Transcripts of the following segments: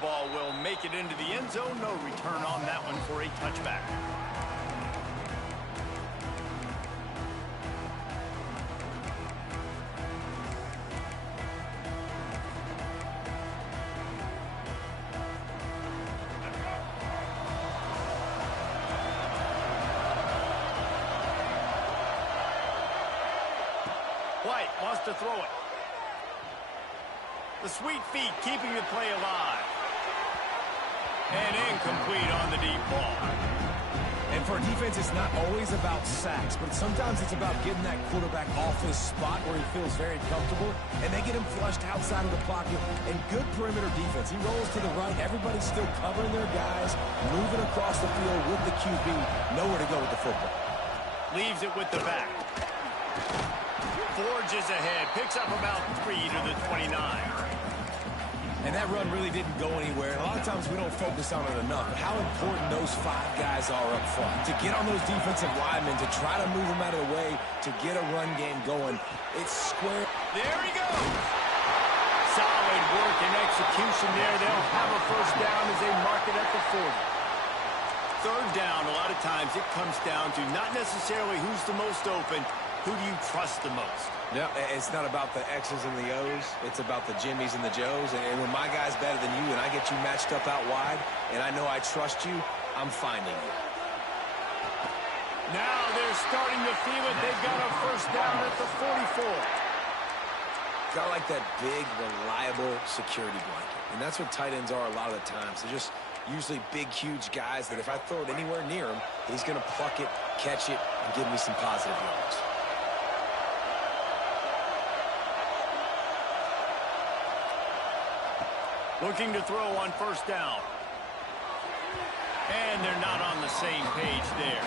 ball will make it into the end zone. No return on that one for a touchback. White wants to throw it. The sweet feet keeping the play alive. And incomplete on the deep ball. And for a defense, it's not always about sacks, but sometimes it's about getting that quarterback off his spot where he feels very comfortable, and they get him flushed outside of the pocket. And good perimeter defense. He rolls to the right. Everybody's still covering their guys, moving across the field with the QB. Nowhere to go with the football. Leaves it with the back. Forges ahead. Picks up about 3 to the 29. And that run really didn't go anywhere. And a lot of times we don't focus on it enough. But how important those 5 guys are up front. To get on those defensive linemen, to try to move them out of the way, to get a run game going. It's square. There he goes. Solid work and execution there. They'll have a first down as they mark it at the 40. Third down, a lot of times it comes down to not necessarily who's the most open, who do you trust the most? Yeah, it's not about the X's and the O's. It's about the Jimmys and the Joes. And when my guy's better than you and I get you matched up out wide, and I know I trust you, I'm finding you. Now they're starting to feel it. They've got a first down at the 44. Got like that big, reliable security blanket. And that's what tight ends are a lot of the times. They're just usually big, huge guys that if I throw it anywhere near him, he's going to pluck it, catch it, and give me some positive yards. Looking to throw on first down. And they're not on the same page there.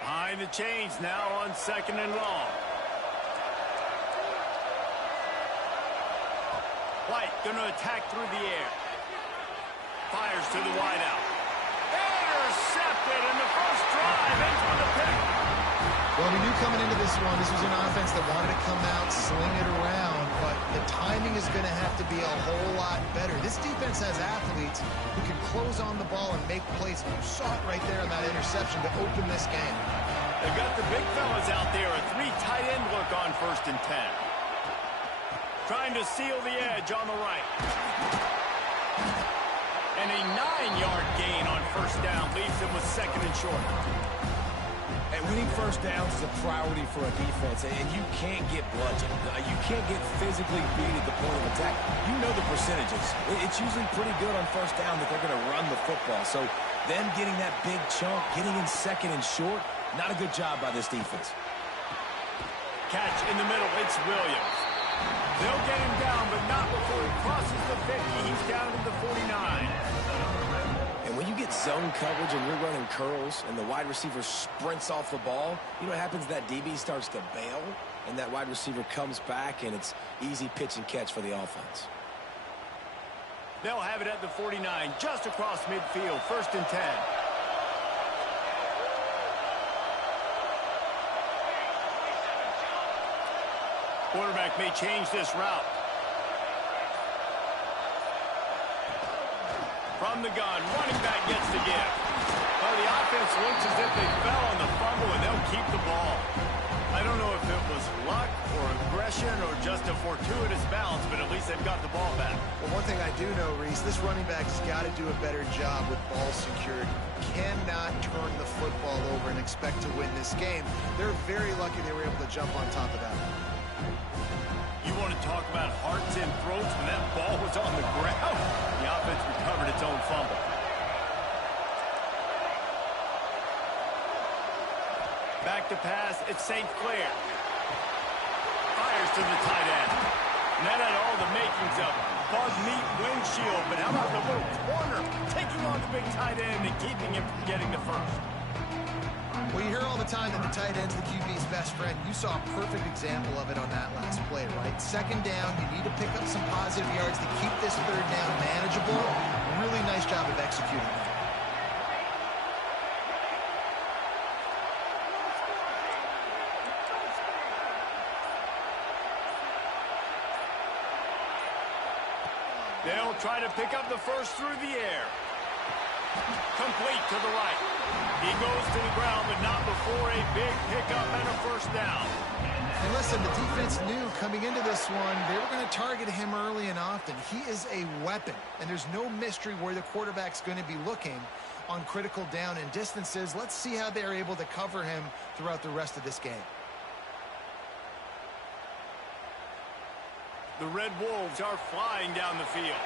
Behind the chains now on 2nd and long. White going to attack through the air. Fires to the wideout. Intercepted, and the first drive ends with a pick. Well, we knew coming into this one, this was an offense that wanted to come out, sling it around, but the timing is going to have to be a whole lot better. This defense has athletes who can close on the ball and make plays. You saw it right there on that interception to open this game. They've got the big fellas out there, a 3 tight end look on 1st and 10. Trying to seal the edge on the right. And a 9-yard gain on first down leaves them with 2nd and short. And winning first downs is a priority for a defense, and you can't get bludgeoned. You can't get physically beat at the point of attack. You know the percentages. It's usually pretty good on first down that they're going to run the football. So them getting that big chunk, getting in 2nd and short, not a good job by this defense. Catch in the middle. It's Williams. They'll get him down, but not before he crosses the 50. He's down to the 49. And when you get zone coverage and you're running curls and the wide receiver sprints off the ball, you know what happens? That DB starts to bail, and that wide receiver comes back, and it's easy pitch and catch for the offense. They'll have it at the 49, just across midfield, 1st and 10. Quarterback may change this route. From the gun, running back gets the give. Well, the offense looks as if they fell on the fumble, and they'll keep the ball. I don't know if it was luck or aggression or just a fortuitous bounce, but at least they've got the ball back. Well, one thing I do know, Reese, this running back's got to do a better job with ball security. Cannot turn the football over and expect to win this game. They're very lucky they were able to jump on top of that. You want to talk about hearts and throats when that ball was on the ground? The offense recovered its own fumble. Back to pass, it's St. Clair. Fires to the tight end. And that had all the makings of bug meat windshield, but how about the little corner taking on the big tight end and keeping him from getting the first? Well, you hear all the time that the tight end's the QB's best friend. You saw a perfect example of it on that last play, right? 2nd down, you need to pick up some positive yards to keep this 3rd down manageable. Really nice job of executing that. They'll try to pick up the first through the air. Complete to the right. He goes to the ground, but not before a big pickup and a first down. And listen, the defense knew coming into this one, they were going to target him early and often. He is a weapon, and there's no mystery where the quarterback's going to be looking on critical down and distances. Let's see how they're able to cover him throughout the rest of this game. The Red Wolves are flying down the field.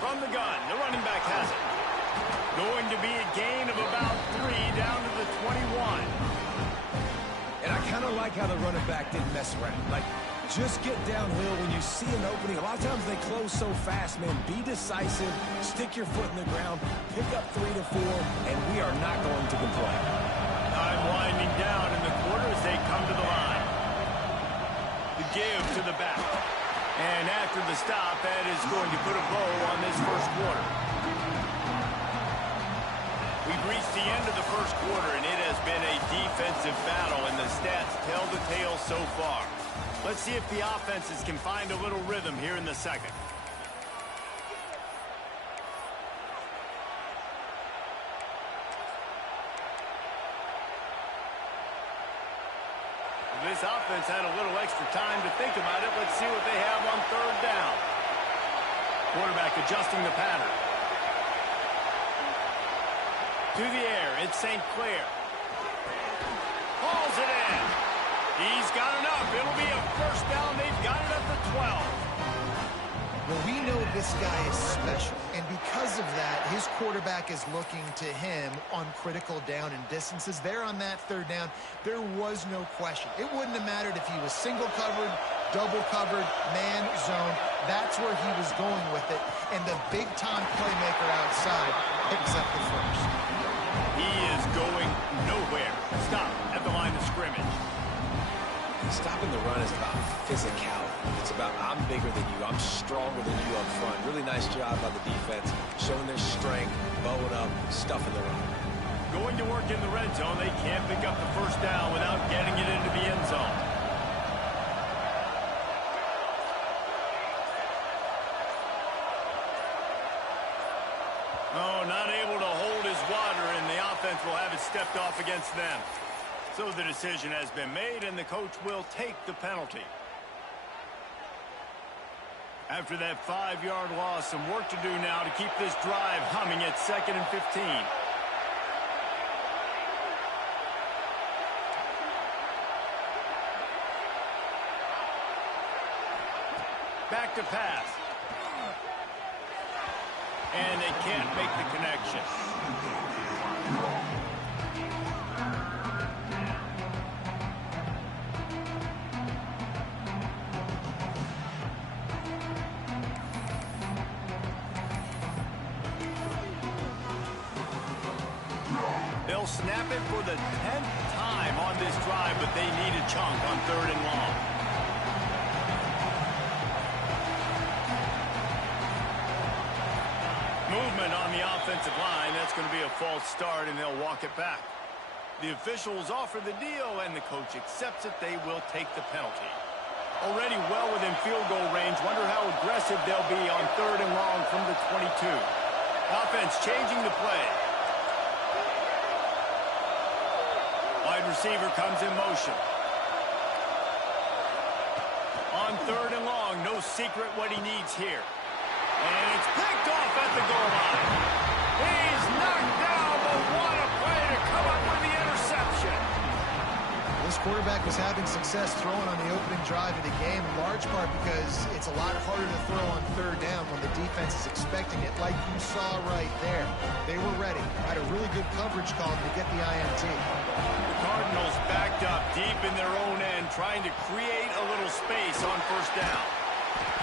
From the gun, the running back has it. Going to be a gain of about 3 down to the 21. And I kind of like how the running back didn't mess around. Like, just get downhill when you see an opening. A lot of times they close so fast, man. Be decisive, stick your foot in the ground, pick up 3 to 4, and we are not going to complain. Time winding down in the quarter as they come to the line. The give to the back. And after the stop, that is going to put a bow on this first quarter. We've reached the end of the first quarter, and it has been a defensive battle, and the stats tell the tale so far. Let's see if the offenses can find a little rhythm here in the second. This offense had a little extra time to think about it. Let's see what they have on third down. Quarterback adjusting the pattern. To the air, it's St. Clair. Hauls it in. He's got enough. It'll be a first down. They've got it at the 12. Well, we know this guy is special, and because of that, his quarterback is looking to him on critical down and distances. There on that third down, there was no question. It wouldn't have mattered if he was single covered, double covered, man zone. That's where he was going with it, and the big-time playmaker outside picks up the first. He is going nowhere. Stop at the line of scrimmage. Stopping the run is about physicality. It's about I'm bigger than you. I'm stronger than you up front. Really nice job by the defense, showing their strength, bowing up, stuffing the run. Going to work in the red zone. They can't pick up the first down without getting it into the end zone. Oh, not able to hold his water, and the offense will have it stepped off against them. So the decision has been made, and the coach will take the penalty. After that 5-yard loss, some work to do now to keep this drive humming at 2nd and 15. Back to pass. And they can't make the connection. They'll snap it for the 10th time on this drive, but they need a chunk on 3rd and long. Movement on the offensive line. That's going to be a false start, and they'll walk it back. The officials offer the deal, and the coach accepts it. They will take the penalty. Already well within field goal range. Wonder how aggressive they'll be on 3rd and long from the 22. Offense changing the play. Wide receiver comes in motion. On 3rd and long, no secret what he needs here. And it's picked off at the goal line. He's knocked down, but what a play to come up with the interception. This quarterback was having success throwing on the opening drive of the game, in large part because it's a lot harder to throw on 3rd down when the defense is expecting it, like you saw right there. They were ready. Had a really good coverage call to get the INT. The Cardinals backed up deep in their own end, trying to create a little space on 1st down.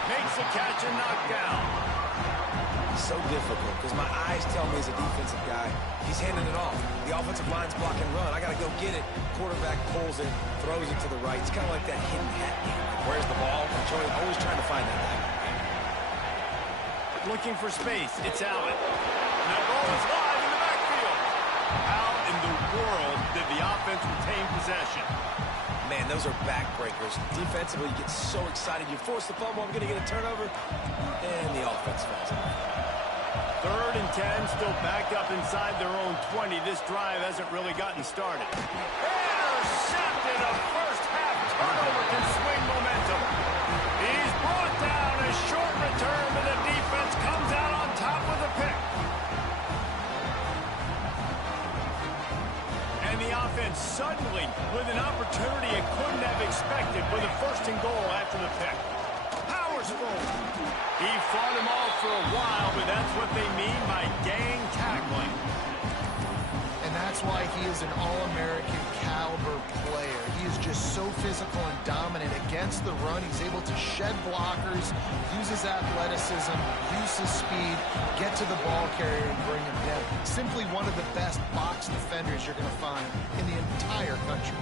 Makes the catch and knocked down. It's so difficult because my eyes tell me as a defensive guy, he's handing it off. The offensive line's blocking run. I got to go get it. Quarterback pulls it, throws it to the right. It's kind of like that hidden hat game. Where's the ball? Always trying to find that hat. Looking for space. It's Allen. And that ball is live in the backfield. Out in the world did the offense retain possession? Man, those are backbreakers. Defensively, you get so excited. You force the fumble, I'm going to get a turnover, and the offense falls off. 3rd and 10, still backed up inside their own 20. This drive hasn't really gotten started. Intercepted. A first-half turnover can swing momentum. He's brought down. A short return, but the defense comes out on top with a pick. And the offense suddenly with an opportunity it couldn't have expected with a 1st and goal after the pick. Powers forward. He fought him off for a while, but that's what they mean by gang tackling. And that's why he is an all-American caliber player. He is just so physical and dominant against the run. He's able to shed blockers, use his athleticism, use his speed, get to the ball carrier and bring him down. Simply one of the best box defenders you're going to find in the entire country.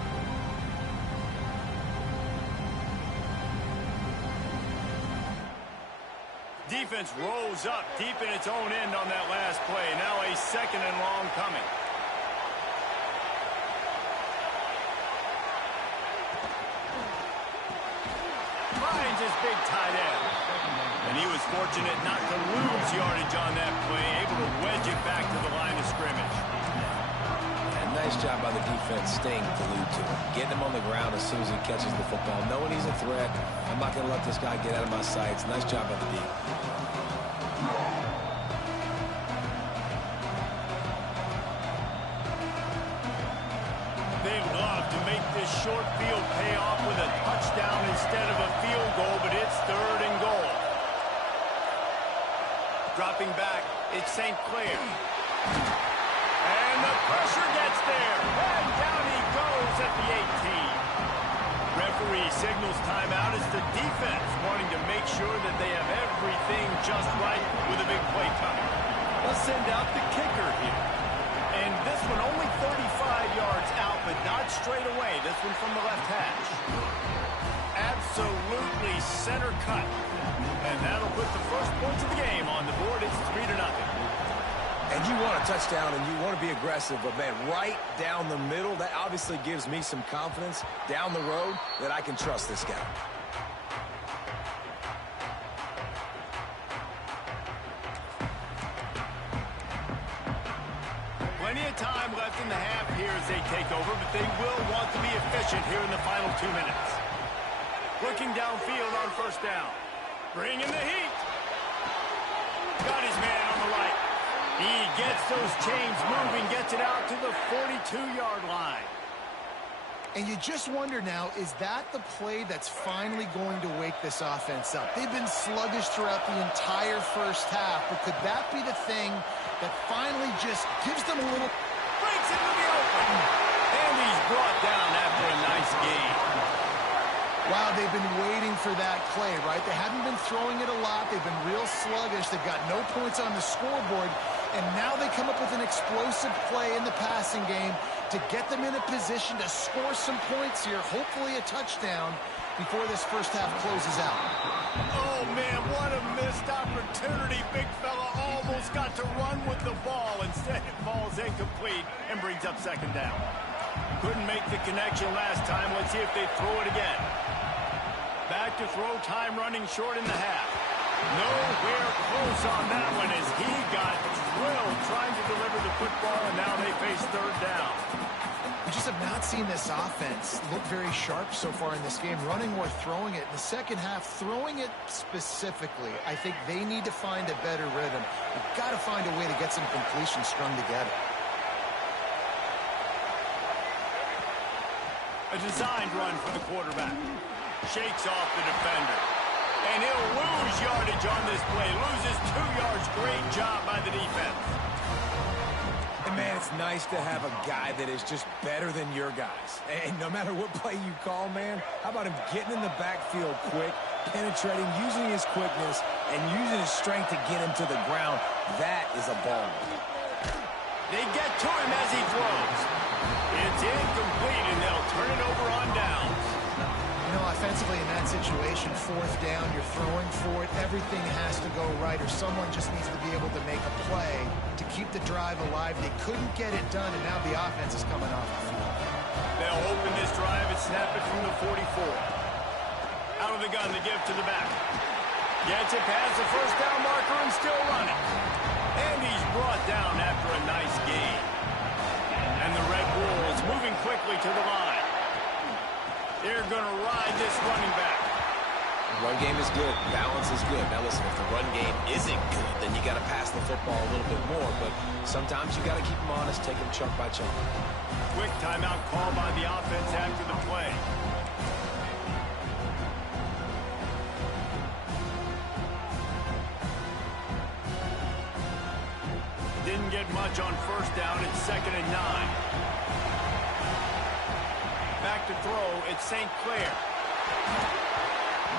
Defense rose up deep in its own end on that last play. Now a 2nd and long coming. Finds his big tight end. And he was fortunate not to lose yardage on that play, able to wedge it back to the line of scrimmage. And nice job by the defense staying glued to him. Getting him on the ground as soon as he catches the football. Knowing he's a threat, I'm not going to let this guy get out of my sights. Nice job by the defense. They love to make this short field pay off with a touchdown instead of a field goal, but it's 3rd and goal. Dropping back, it's St. Clair. And the pressure gets there. And down he goes at the 18. Referee signals timeout as the defense wanting to make sure that they have everything just right with a big play coming. Let's send out the kicker here. And this one only 35 yards out, but not straight away. This one from the left hash. Absolutely center cut. And that'll put the first points of the game on the board. It's 3-0. And you want a touchdown and you want to be aggressive, but man, right down the middle, that obviously gives me some confidence down the road that I can trust this guy. Plenty of time left in the half here as they take over, but they will want to be efficient here in the final 2 minutes. Looking downfield on 1st down. Bringing the heat. Got his man on the right. He gets those chains moving, gets it out to the 42-yard line. And you just wonder now, is that the play that's finally going to wake this offense up? They've been sluggish throughout the entire 1st half, but could that be the thing that finally just gives them a little... Breaks into the open. And he's brought down after a nice gain. Wow, they've been waiting for that play, right? They haven't been throwing it a lot. They've been real sluggish. They've got no points on the scoreboard. And now they come up with an explosive play in the passing game to get them in a position to score some points here, hopefully a touchdown, before this 1st half closes out. Oh, man, what a missed opportunity. Big fella almost got to run with the ball. Instead, it falls incomplete and brings up 2nd down. Couldn't make the connection last time. Let's see if they throw it again. Back to throw, time running short in the half. Nowhere close on that one as he got drilled trying to deliver the football, and now they face 3rd down. We just have not seen this offense look very sharp so far in this game, running or throwing it. In the 2nd half, throwing it specifically, I think they need to find a better rhythm. We've got to find a way to get some completions strung together. A designed run for the quarterback. Shakes off the defender. And he'll lose yardage on this play. Loses 2 yards. Great job by the defense. And man, it's nice to have a guy that is just better than your guys. And no matter what play you call, man, how about him getting in the backfield quick, penetrating, using his quickness, and using his strength to get him to the ground. That is a ball. They get to him as he throws. It's incomplete, and they'll turn it over on downs. You know, offensively in that situation, fourth down, you're throwing for it, everything has to go right, or someone just needs to be able to make a play to keep the drive alive. They couldn't get it done, and now the offense is coming off the field. They'll open this drive and snap it from the 44. Out of the gun to give to the back. Gets it past the first down marker and still running. And he's brought down after a nice gain. And the Red Wolves moving quickly to the line. They're going to ride this running back. Run game is good. Balance is good. Now listen, if the run game isn't good, then you got to pass the football a little bit more. But sometimes you got to keep them honest, take them chunk by chunk. Quick timeout call by the offense after the play. Didn't get much on first down. It's 2nd and 9. Back to throw, it's St. Clair.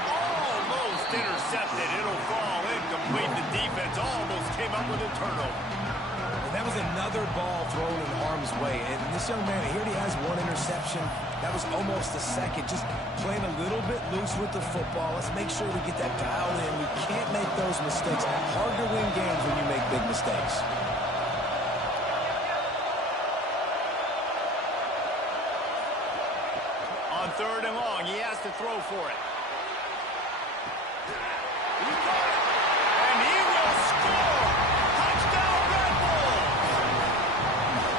Almost intercepted. It'll fall incomplete. The defense almost came up with a turnover. And that was another ball thrown in harm's way. And this young man, he already has one interception. That was almost a second. Just playing a little bit loose with the football. Let's make sure we get that dialed in. We can't make those mistakes. Hard to win games when you make big mistakes. On 3rd and long, he has to throw for it. He got it, and he will score! Touchdown, Red Bulls!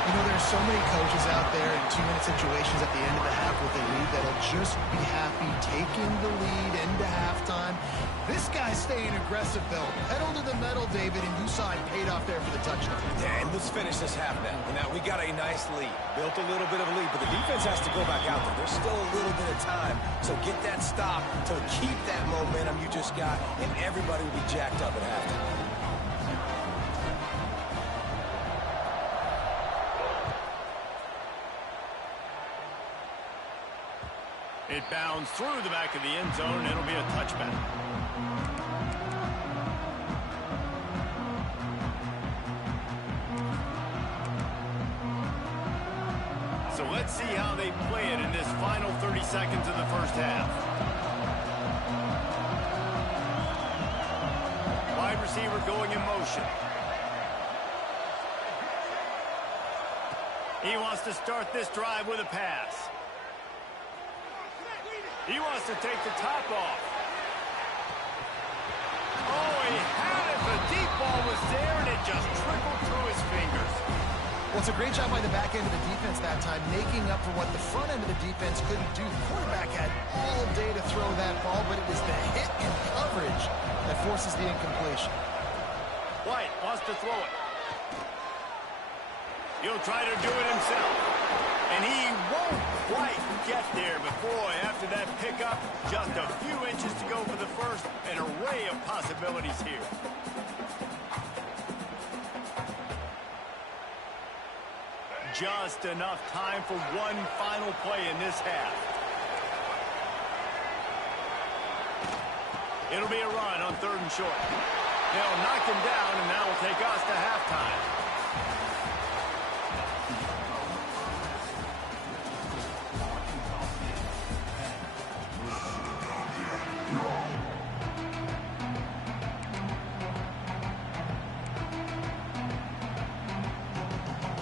You know, there's so many coaches out there in 2-minute situations at the end of the half with a lead that'll just be happy taking the lead into halftime. This guy's staying aggressive, though. Pedal to the metal, David, and you saw it paid off there for the touchdown. Yeah, and let's finish this half now. Now, we got a nice lead. Built a little bit of a lead, but the defense has to go back out there. There's still a little bit of time. So get that stop to keep that momentum you just got, and everybody will be jacked up at halftime. It bounds through the back of the end zone, and it'll be a touchback. So let's see how they play it in this final 30 seconds of the first half. Wide receiver going in motion. He wants to start this drive with a pass. He wants to take the top off. Oh, he had it. The deep ball was there, and it just trickled through his fingers. Well, it's a great job by the back end of the defense that time, making up for what the front end of the defense couldn't do. The quarterback had all day to throw that ball, but it was the hit and coverage that forces the incompletion. White wants to throw it. He'll try to do it himself. And he won't quite get there. But boy, after that pickup, just a few inches to go for the first. An array of possibilities here. Just enough time for one final play in this half. It'll be a run on 3rd and short. They'll knock him down, and that will take us to halftime.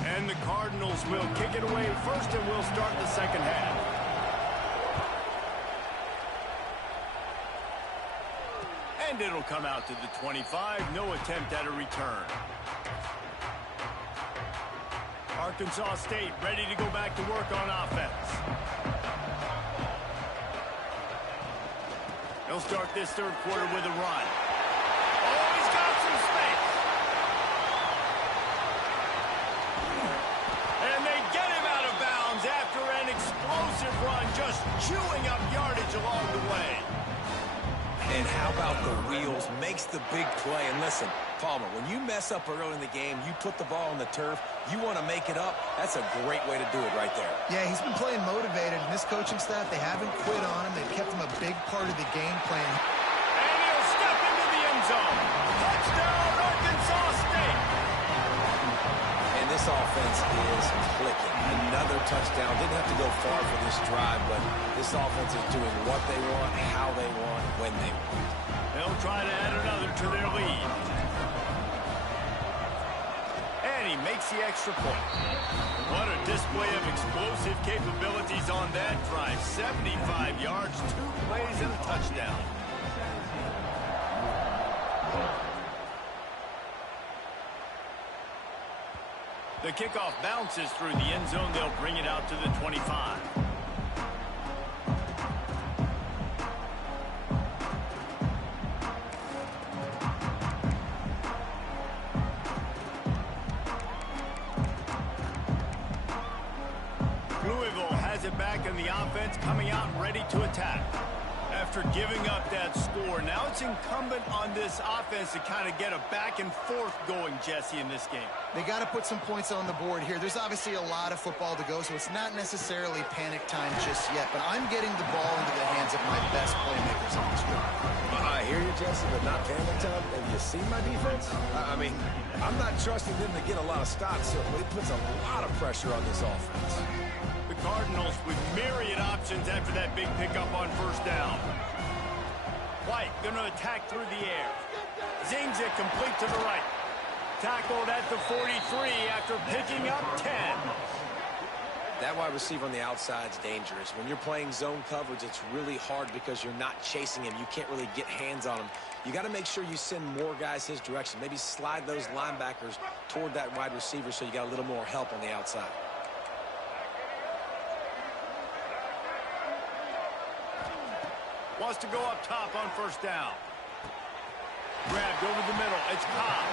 And the Cardinals will kick it away first, and we'll start the second half. And it'll come out to the 25. No attempt at a return. Arkansas State ready to go back to work on offense. They'll start this 3rd quarter with a run. Oh, he's got some space. And they get him out of bounds after an explosive run, just chewing up yardage along the way. And how about the wheels? Makes the big play. And listen, Palmer, when you mess up early in the game, you put the ball on the turf, you want to make it up, that's a great way to do it right there. Yeah, he's been playing motivated, and this coaching staff, they haven't quit on him. They've kept him a big part of the game plan. And he'll step into the end zone. Touchdown, Arkansas State. And this This offense is clicking. Another touchdown. Didn't have to go far for this drive, but this offense is doing what they want, how they want, when they want. They'll try to add another to their lead. And he makes the extra point. What a display of explosive capabilities on that drive. 75 yards, 2 plays, and a touchdown. The kickoff bounces through the end zone. They'll bring it out to the 25. Louisville has it back in the offense, coming out ready to attack. After giving up that score, now it's incumbent on this offense to kind of get a back and forth going, Jesse, in this game. They got to put some points on the board here. There's obviously a lot of football to go, so it's not necessarily panic time just yet, but I'm getting the ball into the hands of my best playmakers on this field. I hear you, Jesse, but not panic time. Have you seen my defense? I mean, I'm not trusting them to get a lot of stops, so it puts a lot of pressure on this offense. The Cardinals with myriad options after that big pickup on first down. White going to attack through the air. Zings it complete to the right. Tackled at the 43 after picking up 10. That wide receiver on the outside is dangerous. When you're playing zone coverage, it's really hard because you're not chasing him. You can't really get hands on him. You got to make sure you send more guys his direction. Maybe slide those linebackers toward that wide receiver so you got a little more help on the outside. Wants to go up top on first down. Grabbed over the middle. It's Cobb.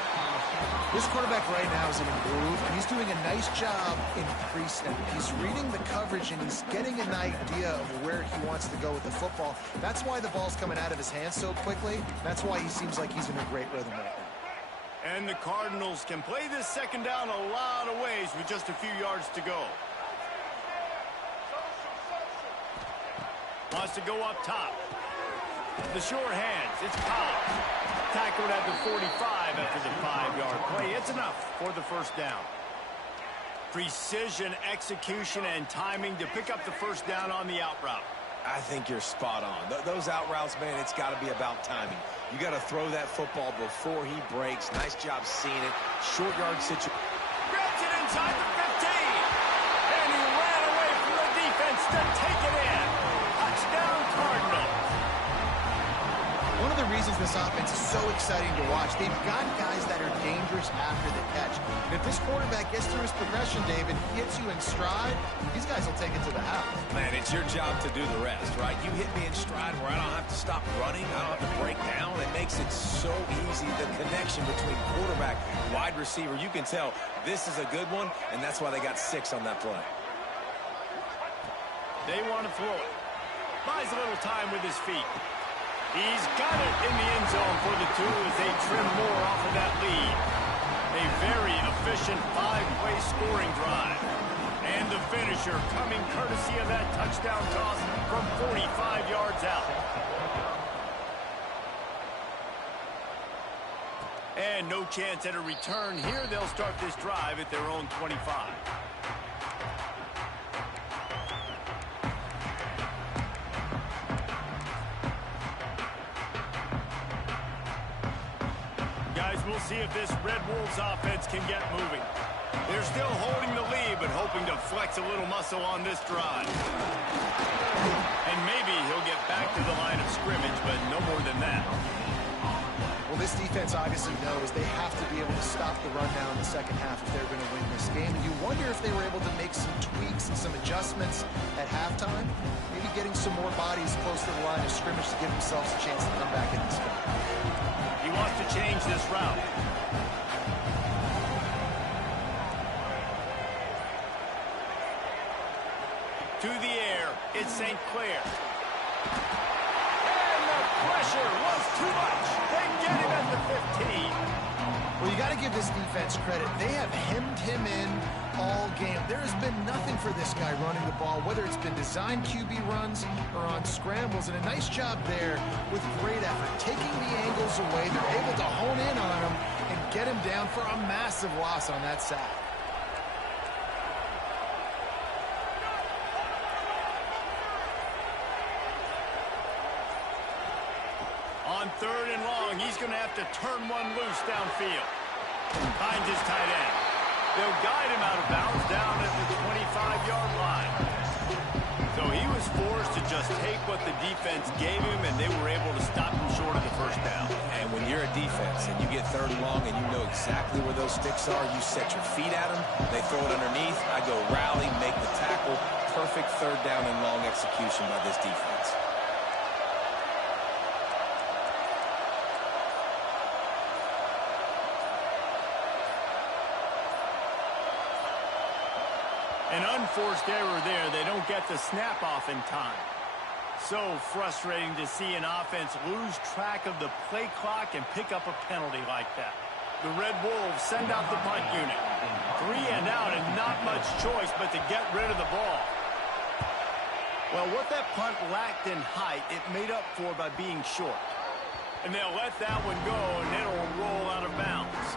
This quarterback right now is in a groove, and he's doing a nice job in pre-snap. He's reading the coverage, and he's getting an idea of where he wants to go with the football. That's why the ball's coming out of his hands so quickly. That's why he seems like he's in a great rhythm right now. And the Cardinals can play this second down a lot of ways with just a few yards to go. Wants to go up top. The short hands. It's Cobb. Tackled at the 45 after the 5-yard play. It's enough for the first down. Precision, execution, and timing to pick up the first down on the out route. I think you're spot on. Those out routes, man, it's got to be about timing. You got to throw that football before he breaks. Nice job seeing it. Short yard situation. Grabs it inside the 15. And he ran away from the defense to take it in. Touchdown, Cardinals. One of the reasons this offense is so exciting to watch, they've got guys that are dangerous after the catch. And if this quarterback gets through his progression, David, hits you in stride, these guys will take it to the house. Man, it's your job to do the rest, right? You hit me in stride where I don't have to stop running. I don't have to break down. It makes it so easy, the connection between quarterback, wide receiver. You can tell this is a good one, and that's why they got 6 on that play. They want to throw it. Buys a little time with his feet. He's got it in the end zone for the 2 as they trim more off of that lead. A very efficient 5-play scoring drive. And the finisher coming courtesy of that touchdown toss from 45 yards out. And no chance at a return here. They'll start this drive at their own 25. We'll see if this Red Wolves offense can get moving. They're still holding the lead, but hoping to flex a little muscle on this drive. And maybe he'll get back to the line of scrimmage, but no more than that. Well, this defense obviously knows they have to be able to stop the run now in the second half if they're going to win this game. And you wonder if they were able to make some tweaks and some adjustments at halftime. Maybe getting some more bodies close to the line of scrimmage to give themselves a chance to come back in this game. He wants to change this route. To the air, it's St. Clair. And the pressure was too much. They get him at the 15. Well, you got to give this defense credit. They have hemmed him in all game. There has been nothing for this guy running the ball, whether it's been designed QB runs or on scrambles, and a nice job there with great effort. Taking the angles away, they're able to hone in on him and get him down for a massive loss on that sack. On 3rd and long, he's going to have to turn one loose downfield. Finds his tight end. They'll guide him out of bounds down at the 25-yard line. So he was forced to just take what the defense gave him, and they were able to stop him short of the first down. And when you're a defense and you get 3rd and long and you know exactly where those sticks are, you set your feet at them, they throw it underneath, I go rally, make the tackle. Perfect 3rd down and long execution by this defense. An unforced error there. They don't get the snap off in time. So frustrating to see an offense lose track of the play clock and pick up a penalty like that. The Red Wolves send out the punt unit. 3 and out and not much choice but to get rid of the ball. Well, what that punt lacked in height, it made up for by being short. And they'll let that one go, and it'll roll out of bounds.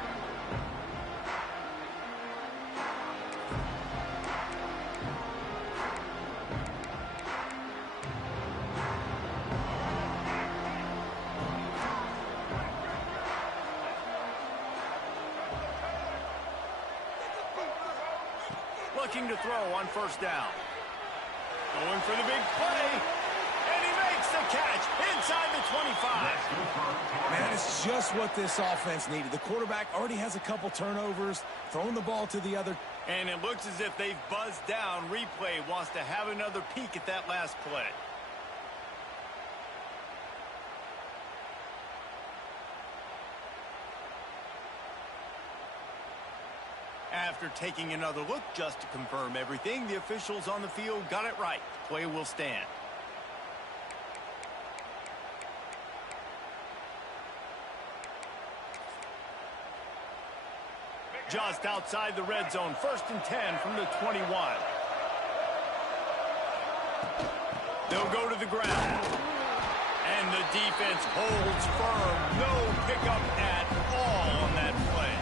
Looking to throw on 1st down. Going for the big play. And he makes the catch inside the 25. Man, it's just what this offense needed. The quarterback already has a couple turnovers, throwing the ball to the other. And it looks as if they've buzzed down. Replay wants to have another peek at that last play. After taking another look just to confirm everything, the officials on the field got it right. Play will stand. Just outside the red zone, 1st and 10 from the 21. They'll go to the ground. And the defense holds firm. No pickup at all on that play.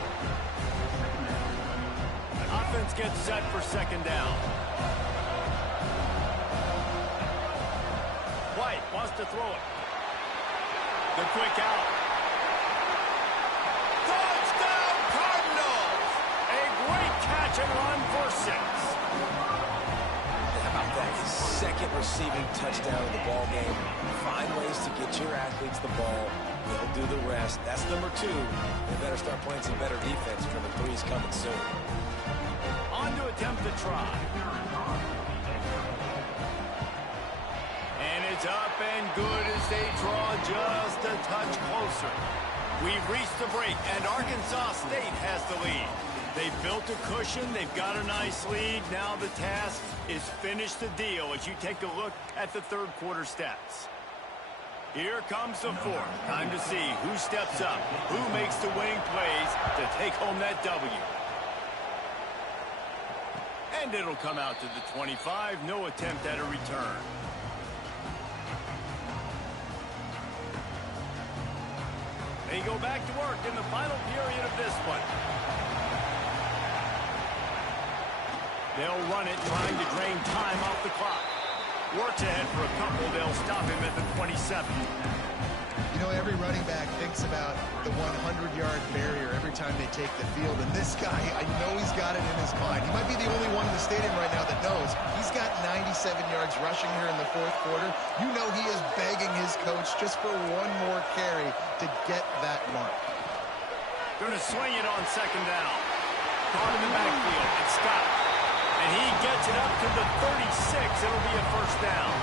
Offense gets set for 2nd down. White wants to throw it. The quick out. Touchdown Cardinals! A great catch and run for 6. How about that? His 2nd receiving touchdown of the ball game. Find ways to get your athletes the ball. They'll do the rest. That's number 2. They better start playing some better defense. Number 3 is coming soon. On to attempt the try. And it's up and good as they draw just a touch closer. We've reached the break, and Arkansas State has the lead. They've built a cushion. They've got a nice lead. Now the task is finish the deal as you take a look at the 3rd quarter stats. Here comes the 4th. Time to see who steps up, who makes the winning plays to take home that W. And it'll come out to the 25. No attempt at a return. They go back to work in the final period of this one. They'll run it, trying to drain time off the clock. Works ahead for a couple. They'll stop him at the 27. You know, every running back thinks about the 100-yard barrier every time they take the field. And this guy, I know he's got it in his mind. He might be the only one in the stadium right now that knows he's got 97 yards rushing here in the 4th quarter. You know he is begging his coach just for one more carry to get that mark. Going to swing it on 2nd down. Caught in the backfield. It's Scott. And he gets it up to the 36. It'll be a 1st down.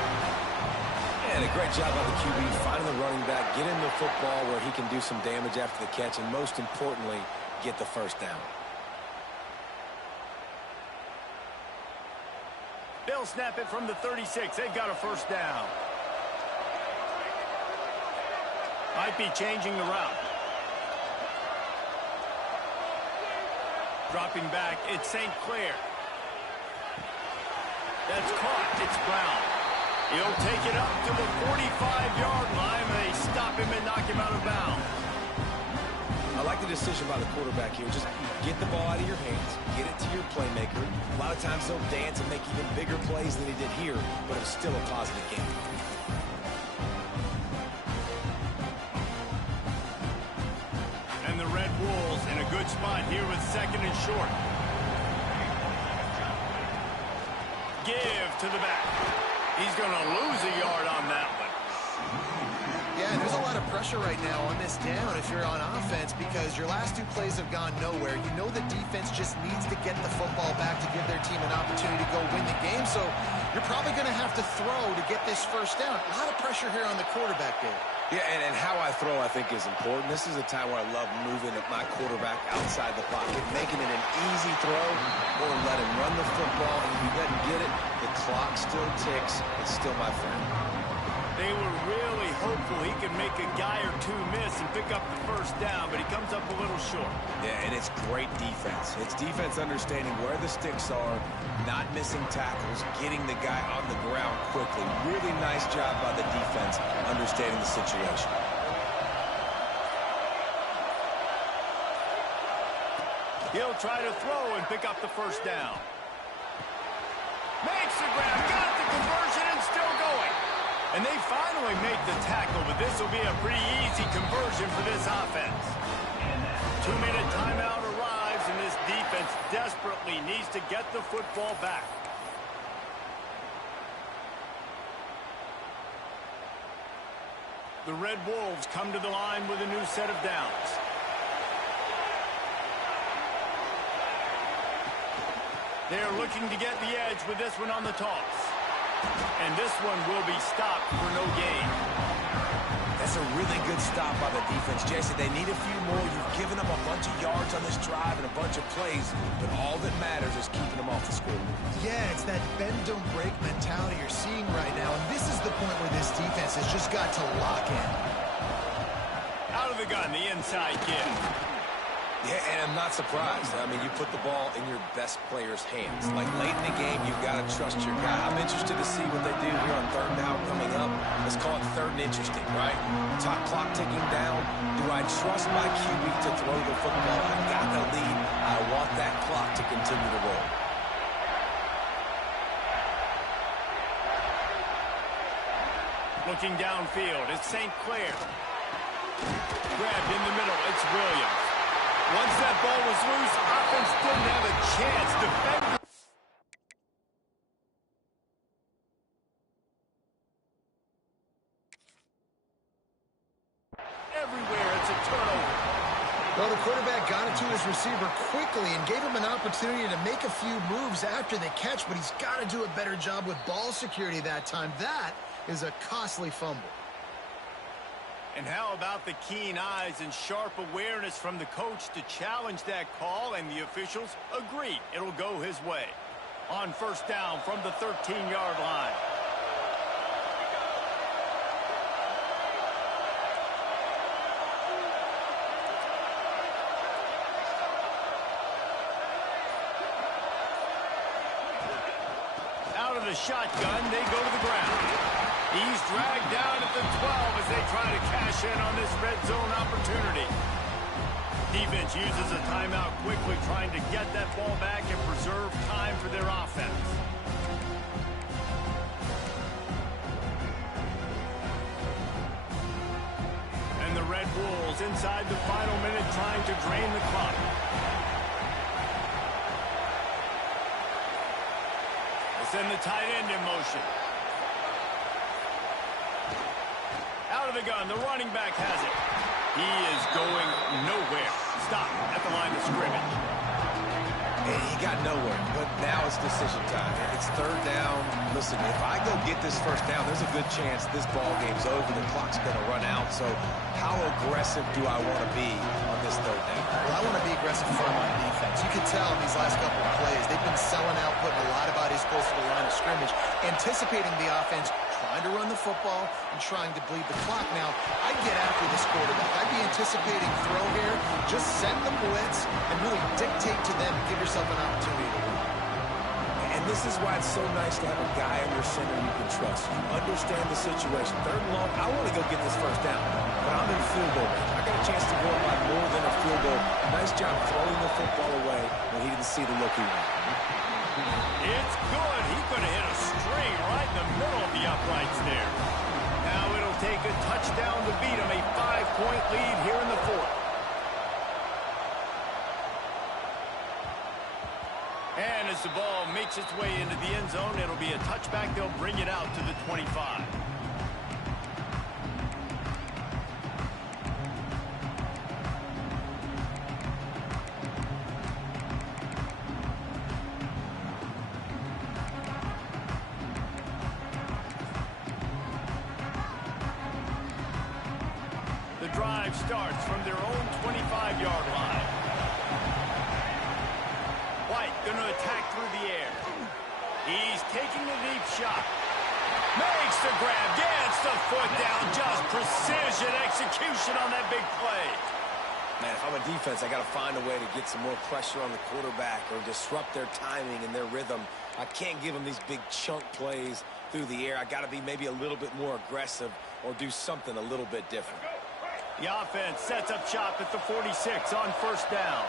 And a great job by the QB finding the running back, get him the football where he can do some damage after the catch, and most importantly, get the 1st down. They'll snap it from the 36. They've got a 1st down. Might be changing the route. Dropping back, it's St. Clair. That's caught. It's Brown. He'll take it up to the 45-yard line. They stop him and knock him out of bounds. I like the decision by the quarterback here. Just get the ball out of your hands, get it to your playmaker. A lot of times they'll dance and make even bigger plays than he did here, but it was still a positive game. good spot here with 2nd and short. Give to the back. He's going to lose a yard on that one. Yeah, there's a lot of pressure right now on this down if you're on offense because your last 2 plays have gone nowhere. You know the defense just needs to get the football back to give their team an opportunity to go win the game, so you're probably going to have to throw to get this first down. A lot of pressure here on the quarterback, Dave. Yeah, and how I throw, I think, is important. This is a time where I love moving my quarterback outside the pocket, making it an easy throw, or let him run the football, and if he doesn't get it, the clock still ticks. It's still my friend. They were really hopeful he could make a guy or 2 miss and pick up the first down, but he comes up a little short. Yeah, and it's great defense. It's defense understanding where the sticks are, not missing tackles, getting the guy on the ground quickly. Really nice job by the defense understanding the situation. He'll try to throw and pick up the first down. Makes the grab, got the conversion, and still going. And they finally make the tackle, but this will be a pretty easy conversion for this offense. 2-minute timeout arrives, and this defense desperately needs to get the football back. The Red Wolves come to the line with a new set of downs. They're looking to get the edge with this one on the toss. And this one will be stopped for no gain. That's a really good stop by the defense. Jason, they need a few more. You've given them a bunch of yards on this drive and a bunch of plays, but all that matters is keeping them off the score. Yeah, it's that bend, don't break mentality you're seeing right now, and this is the point where this defense has just got to lock in. Out of the gun, the inside give. Yeah, and I'm not surprised. I mean, you put the ball in your best player's hands. Like, late in the game, you've got to trust your guy. I'm interested to see what they do here on 3rd down coming up. Let's call it 3rd and interesting, right? Top clock ticking down. Do I trust my QB to throw the football? I've got the lead. I want that clock to continue to roll. Looking downfield, it's St. Clair. Grabbed in the middle, it's Williams. Once that ball was loose, offense didn't have a chance. Defender. Everywhere, it's a turnover. Well, the quarterback got it to his receiver quickly and gave him an opportunity to make a few moves after the catch, but he's got to do a better job with ball security that time. That is a costly fumble. And how about the keen eyes and sharp awareness from the coach to challenge that call, and the officials agree it'll go his way. On 1st down from the 13-yard line. Out of the shotgun, they go to the ground. He's dragged down at the 12 as they try to cash in on this red zone opportunity. Defense uses a timeout quickly, trying to get that ball back and preserve time for their offense. And the Red Wolves inside the final minute trying to drain the clock. They send the tight end in motion. Out of the gun, the running back has it. He is going nowhere. Stop at the line of scrimmage. And he got nowhere, but now it's decision time. It's 3rd down. Listen, if I go get this first down, there's a good chance this ball game's over. The clock's going to run out. So how aggressive do I want to be on this 3rd down? Well, I want to be aggressive firm on defense. You can tell in these last couple of plays, they've been selling out, putting a lot of bodies close to the line of scrimmage, anticipating the offense, trying to run the football and trying to bleed the clock. Now, I'd get after this quarterback. I'd be anticipating throw here. Just send the blitz and really dictate to them and give yourself an opportunity to win. And this is why it's so nice to have a guy in your center you can trust. You understand the situation. 3rd and long, I want to go get this first down, but I'm in field goal range. I got a chance to go up by more than a field goal. Nice job throwing the football away when he didn't see the look he wanted. It's good. He could have hit a string right in the middle of the uprights there. Now it'll take a touchdown to beat him. A 5-point lead here in the 4th. the ball makes its way into the end zone. It'll be a touchback. They'll bring it out to the 25. The drive starts from their own 25-yard line. White going to attack through the air. He's taking the deep shot. Makes the grab. Gets the foot down. Just precision execution on that big play. Man, if I'm a defense, I got to find a way to get some more pressure on the quarterback or disrupt their timing and their rhythm. I can't give them these big chunk plays through the air. I got to be maybe a little bit more aggressive or do something a little bit different. The offense sets up shop at the 46 on first down.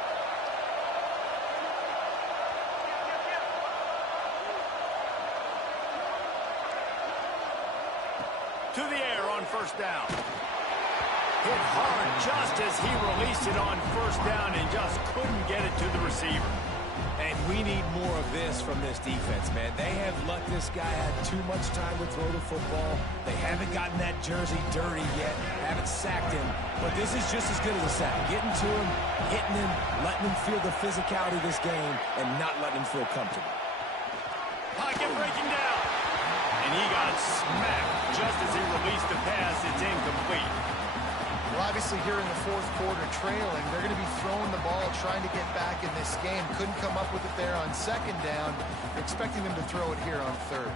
To the air on first down. Hit hard just as he released it on first down and just couldn't get it to the receiver. And we need more of this from this defense, man. They have let this guy have too much time to throw the football. They haven't gotten that jersey dirty yet, haven't sacked him. But this is just as good as a sack. Getting to him, hitting him, letting him feel the physicality of this game, and not letting him feel comfortable. Pocket breaking down. And he got smacked just as he released the pass. It's incomplete. Well, obviously here in the fourth quarter trailing, they're going to be throwing the ball, trying to get back in this game. Couldn't come up with it there on second down. They're expecting them to throw it here on third.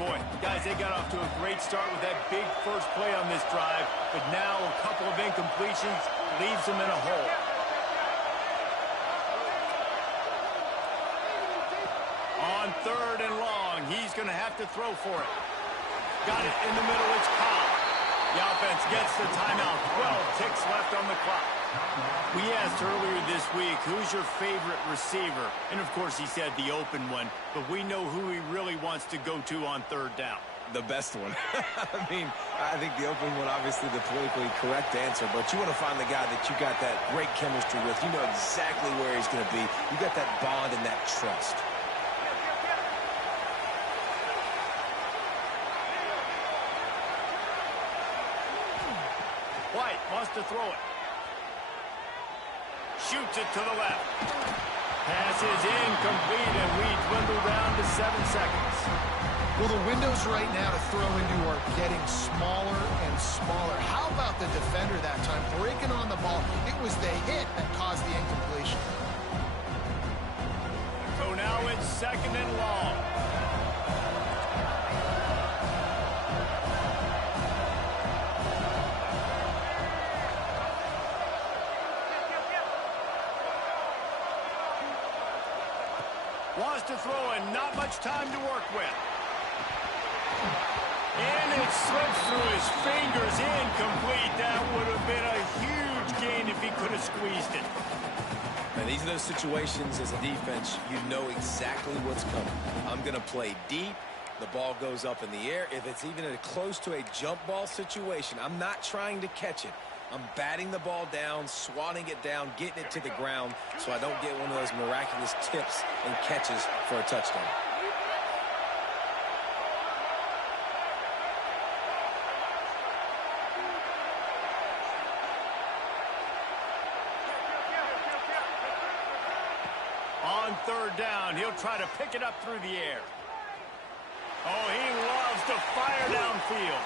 Boy, guys, they got off to a great start with that big first play on this drive, but now a couple of incompletions leaves them in a hole. On third and long, he's going to have to throw for it. Got it in the middle, it's Cobb. The offense gets the timeout. 12 ticks left on the clock. We asked earlier this week, who's your favorite receiver? And, of course, he said the open one. But we know who he really wants to go to on third down. The best one. I mean, I think the open one, obviously the politically correct answer. But you want to find the guy that you got that great chemistry with. You know exactly where he's going to be. You got that bond and that trust. White wants to throw it. Shoots it to the left. Pass is incomplete, and we dwindle down to 7 seconds. Well, the windows right now to throw into are getting smaller and smaller. How about the defender that time breaking on the ball? It was the hit that caused the incompletion. So now it's second and long. Wants to throw and not much time to work with. And it slips through his fingers, incomplete. That would have been a huge gain if he could have squeezed it. And these are those situations as a defense, you know exactly what's coming. I'm going to play deep. The ball goes up in the air. If it's even close to a jump ball situation, I'm not trying to catch it. I'm batting the ball down, swatting it down, getting it to the ground so I don't get one of those miraculous tips and catches for a touchdown. On third down, he'll try to pick it up through the air. Oh, he loves to fire downfield.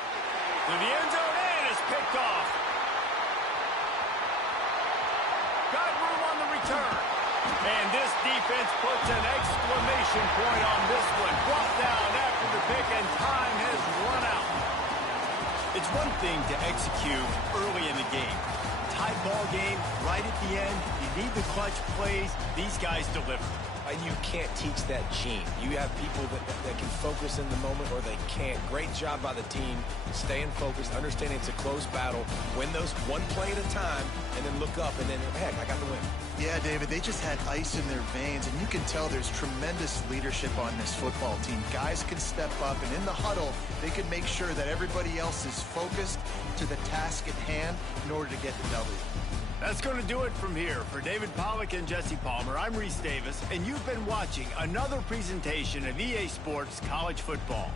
To the end zone, and it's picked off. Got room on the return. And this defense puts an exclamation point on this one. Brought down after the pick, and time has run out. It's one thing to execute early in the game. Tight ball game, right at the end. You need the clutch plays. These guys deliver. And you can't teach that gene. You have people that can focus in the moment or they can't. Great job by the team, staying focused, understanding it's a close battle, win those one play at a time, and then look up, and then, heck, I got the win. Yeah, David, they just had ice in their veins, and you can tell there's tremendous leadership on this football team. Guys can step up, and in the huddle, they can make sure that everybody else is focused to the task at hand in order to get the W. That's going to do it from here. For David Pollack and Jesse Palmer, I'm Reese Davis, and you've been watching another presentation of EA Sports College Football.